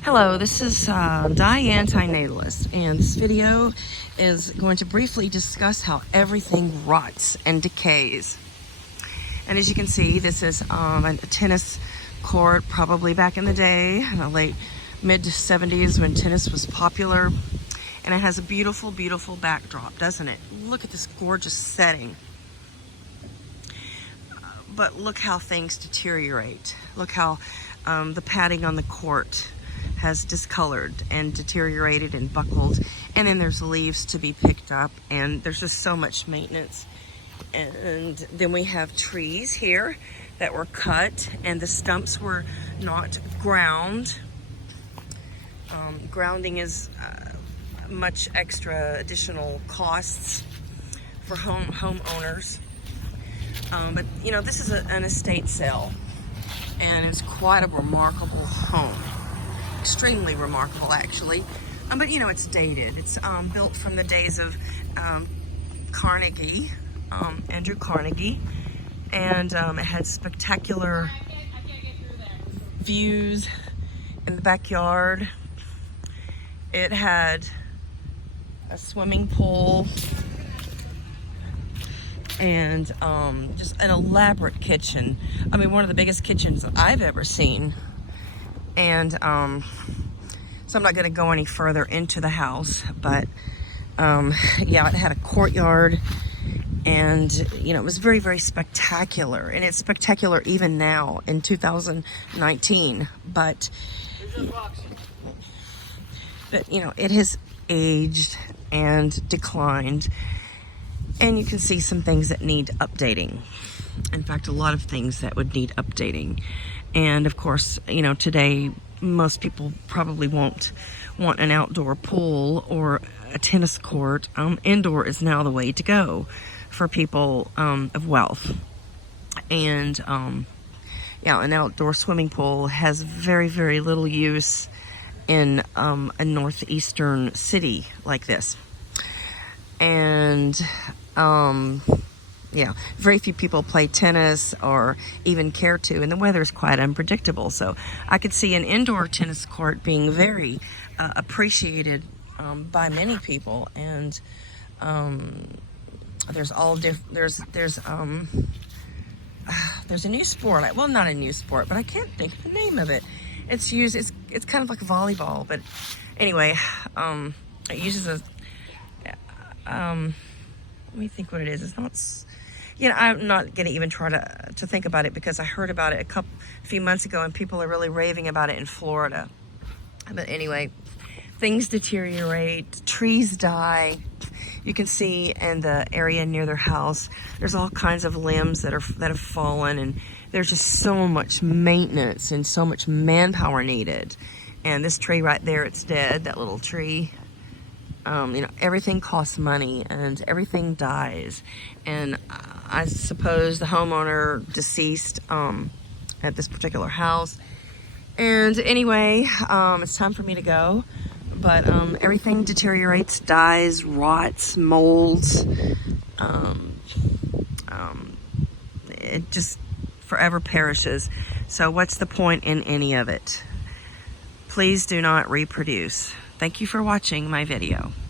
Hello, this is diANe, and this video is going to briefly discuss how everything rots and decays. And as you can see, this is a tennis court, probably back in the day, in the late mid-70s when tennis was popular. And it has a beautiful, beautiful backdrop, doesn't it? Look at this gorgeous setting. But look how things deteriorate. Look how the padding on the court has discolored and deteriorated and buckled, and then there's leaves to be picked up, and there's just so much maintenance. And then we have trees here that were cut, and the stumps were not ground. Grounding is much extra additional costs for homeowners. But you know, this is an estate sale, and it's quite a remarkable home. Extremely remarkable, actually. But you know, it's dated. It's built from the days of Carnegie, Andrew Carnegie, and it had spectacular views in the backyard. It had a swimming pool and just an elaborate kitchen. I mean, one of the biggest kitchens that I've ever seen. And so I'm not going to go any further into the house, but yeah, it had a courtyard, and you know, it was very, very spectacular, and it's spectacular even now in 2019. But you know, it has aged and declined, and you can see some things that need updating. In fact, a lot of things that would need updating. And of course, you know, today most people probably won't want an outdoor pool or a tennis court. Indoor is now the way to go for people of wealth. And yeah, an outdoor swimming pool has very, very little use in a northeastern city like this. And yeah, very few people play tennis or even care to, and the weather is quite unpredictable. So I could see an indoor tennis court being very appreciated by many people. And there's a new sport. Well, not a new sport, but I can't think of the name of it. It's kind of like volleyball, but anyway, it uses a let me think what it is. It's not, you know, I'm not going to even try to think about it, because I heard about it a few months ago, and people are really raving about it in Florida. But anyway, things deteriorate, trees die. You can see in the area near their house, there's all kinds of limbs that have fallen, and there's just so much maintenance and so much manpower needed. And this tree right there, it's dead, that little tree. You know, everything costs money and everything dies. And I suppose the homeowner deceased at this particular house. And anyway, it's time for me to go. But everything deteriorates, dies, rots, molds. It just forever perishes. So what's the point in any of it? Please do not reproduce. Thank you for watching my video.